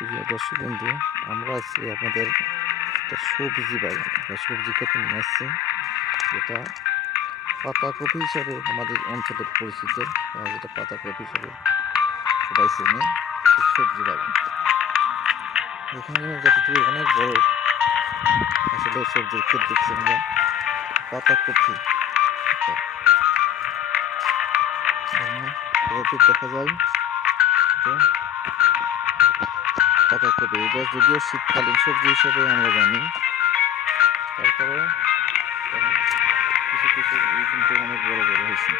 প্রিয় দর্শকবৃন্দ, আমরা আছি আপনাদের একটা সবজি বাগান বা সবজি ক্ষেতে নিয়ে আসছি, যেটা পাতাকপি হিসাবে আমাদের অঞ্চলে পরিচিত, যেটা পাতাকপি হিসাবে সবাই চেনে, সেই সবজি বাগান। এখানে যতটুকু অনেক বড় আসলে সবজির ক্ষেত দেখছি আমরা, পাতাকপি দেখা যায়। তো পাতাকপি এটা যদিও শীতকালীন সবজি হিসেবে আমরা জানি, তারপরেও কিছু কিছু কিন্তু অনেক বড় বড় হয়েছে।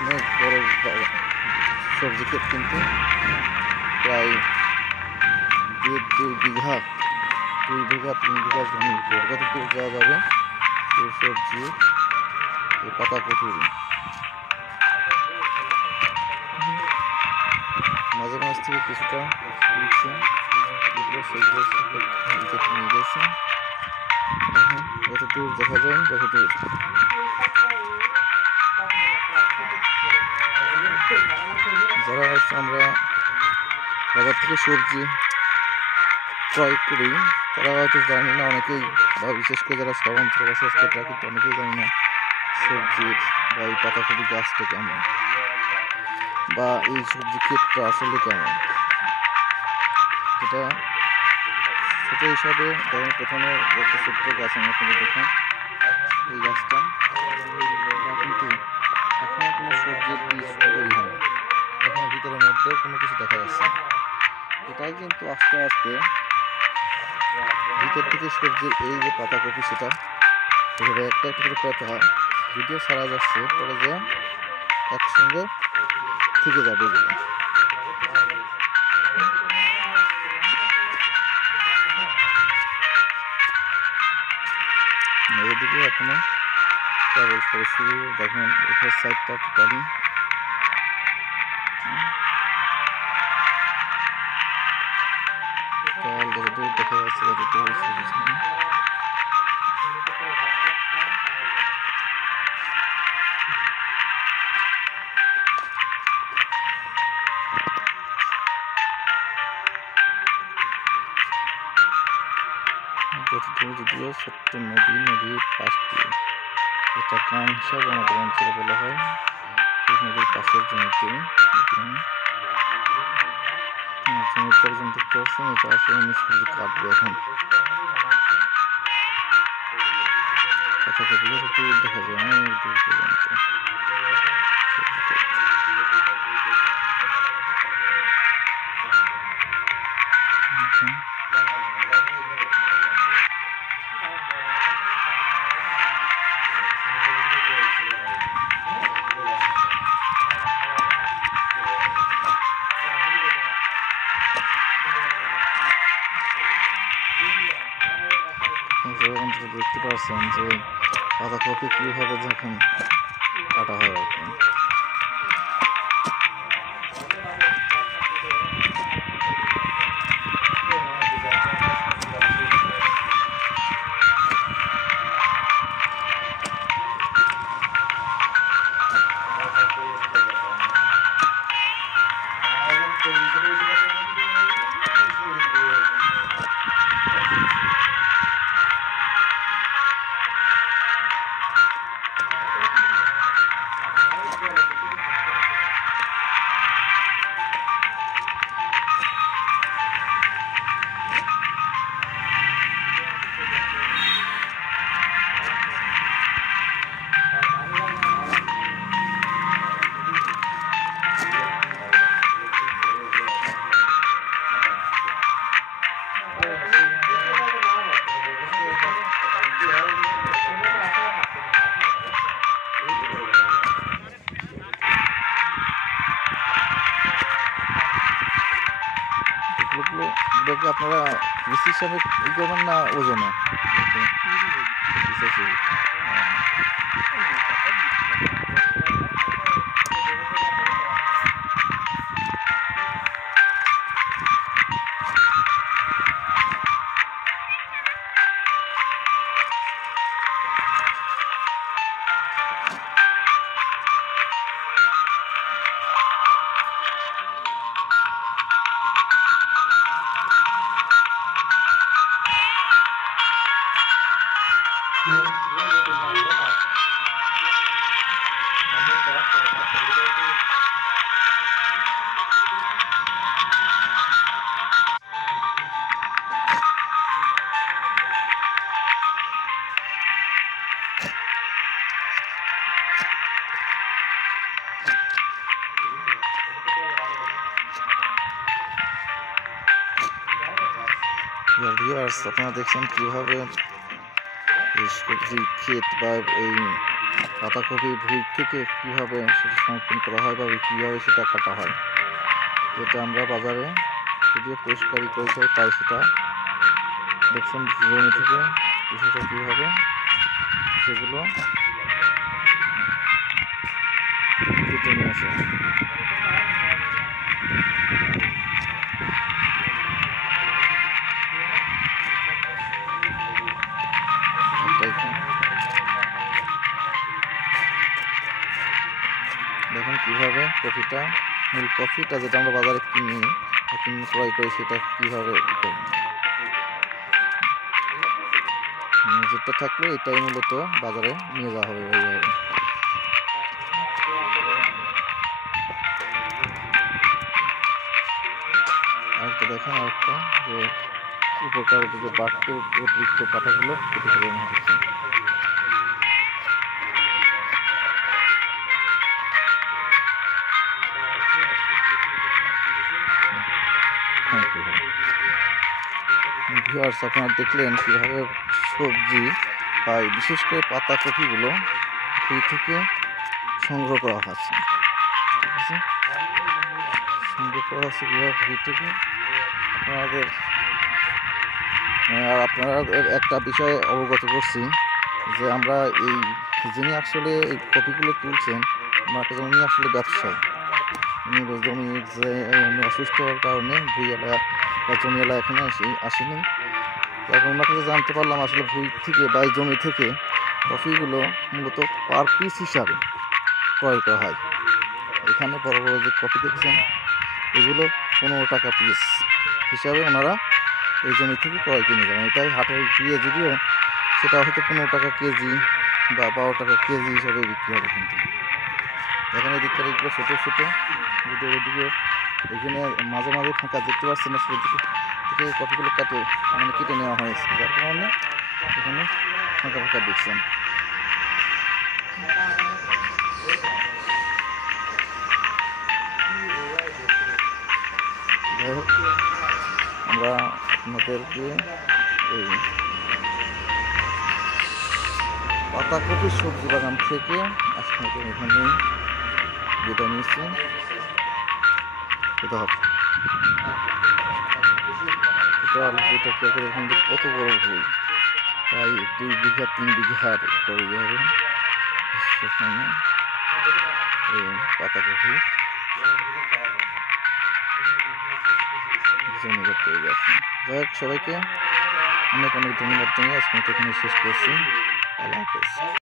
অনেক বড় সবজি ক্ষেত, কিন্তু প্রায় 2 বিঘা 3 বিঘা জমি যতটুকু যাওয়া যাবে সেই সবজি এই পাতাকপি। মাঝে মাঝ থেকে কিছুটা তুলছে, সেগুলো নিয়ে গেছে। যতদূর দেখা যায়, যতদূর যারা আমরা বাজার থেকে সবজি ক্রয় করি তারা হয়তো জানি না, অনেকেই, বা বিশেষ করে যারা শহর অঞ্চলে বসবাস করে তারা কিন্তু অনেকেই জানি না সবজির বা এই পাতাকপি গাছটা কেমন, বা এই সবজি ক্ষেতটা আসলে কেমন। যেটা ছোটো হিসাবে ধরেন, প্রথমে একটা ছোট্ট গাছ আমি আপনাদের দেখুন, এই গাছটা কিন্তু এখনো কোনো সবজির বীজ তৈরি হয়, এখনো ভিতরের মধ্যে কোনো কিছু দেখা যাচ্ছে। এটাই কিন্তু আস্তে আস্তে ভিতর থেকে সবজির এই যে পাতাকপি, সেটা এভাবে একটা একটা করে পাতা যদিও সারা যাচ্ছে, পরে যে একসঙ্গে থেকে যাবে এগুলো। এদিকে এখনো কেবল শুরু, দেখেন উপরের সাইডটা টোটালি যতদূর দেখা যাচ্ছে, যতদূর যদিও ছোট্ট নদীর পাশ দিয়ে, এটা গ্রাম হিসাবে আমাদের অঞ্চলে বলা হয়। সেই নদীর পাশের জমিতে একজন দেখতে পাচ্ছেন, এটা আসলে উনি সবজি কাটবে এখন। পাতাকপি দূর দেখা যায়, অনেক দূর পর্যন্ত। দেখতে পাচ্ছেন যে পাতাকপি কিভাবে যখন কাটা হয় আর কি। এগুলোকে আপনারা পিস হিসাবে ই করবেন না ওজনে? ভিউয়ার্স, আপনারা দেখছেন কিভাবে এই সবজি ক্ষেত বা এই পাতাকপি ভুঁই থেকে কিভাবে সেটা সংরক্ষণ করা হয় বা কিভাবে সেটা কাটা হয়। যেটা আমরা বাজারে যদিও পরিষ্কারই করেছে, তাই সেটা দেখছেন জমি থেকে কৃষকরা কিভাবে সেগুলো কেটে নিয়ে আসে। দেখুন কিভাবে কফিটা, মূল কফিটা যেটা আমরা বাজারে কিনে ক্রয় করি, সেটা কিভাবে যেটা থাকলো এটাই মূলত বাজারে নিয়ে যাওয়া হবে ওইভাবে। আরেকটা দেখেন, আরেকটা যে উপকার যে বাড়তি অতিরিক্ত পাতাগুলো কেটে ফেলে নেওয়া হচ্ছে। ভিউয়ার্স, আপনারা দেখলেন কিভাবে সবজি বা বিশেষ করে পাতাকপিগুলো ভুঁই থেকে সংগ্রহ করা হচ্ছে। ঠিক আছে, সংগ্রহ করা হচ্ছে কীভাবে ভুঁই থেকে। আপনারা একটা বিষয়ে অবগত করছি যে আমরা যিনি আসলে এই কপিগুলো তুলছেন, উনি আসলে ব্যবসায়ী। জমির যে উনি অসুস্থ হওয়ার কারণে ভুঁইওয়ালা বা জমিওয়ালা এখনো আসেনি। এখন ওনার কাছে জানতে পারলাম আসলে ভুঁই থেকে বা জমি থেকে কফিগুলো মূলত পার পিস হিসাবে ক্রয় করা হয়। এখানে বড় বড় যে কফি দেখছেন, এগুলো 15 টাকা পিস হিসাবে ওনারা এই জমি থেকে ক্রয় কিনে যাবেন। এটাই হাটে গিয়ে যদিও সেটা হয়তো 15 টাকা কেজি বা 12 টাকা কেজি হিসাবে বিক্রি হবে। কিন্তু এখানে দিকটা এগুলো ছোটো ছোটো, যদি ওইদিকে এখানে মাঝে মাঝে ফাঁকা দেখতে পাচ্ছেন না, সেদিকে থেকে কফিগুলো কেটে নেওয়া হয়েছে, যার কারণে এখানে ফাঁকা ফাঁকা দেখছেন। যাই হোক, আমরা আপনাদেরকে এই পাতাকপি সবজি বাগান থেকে আজকে এখানে বিদায় নিচ্ছি। এটা দেখুন কত বড় ভুঁই, প্রায় 2 বিঘা 3 বিঘার করে হবে সেখানে এই পাতাকপি জমিতে পেয়ে যাচ্ছে। যাই হোক, সবাইকে অনেক অনেক ধন্যবাদ জানিয়ে আজকে এখানে শেষ করছি। আল্লাহ হাফেজ।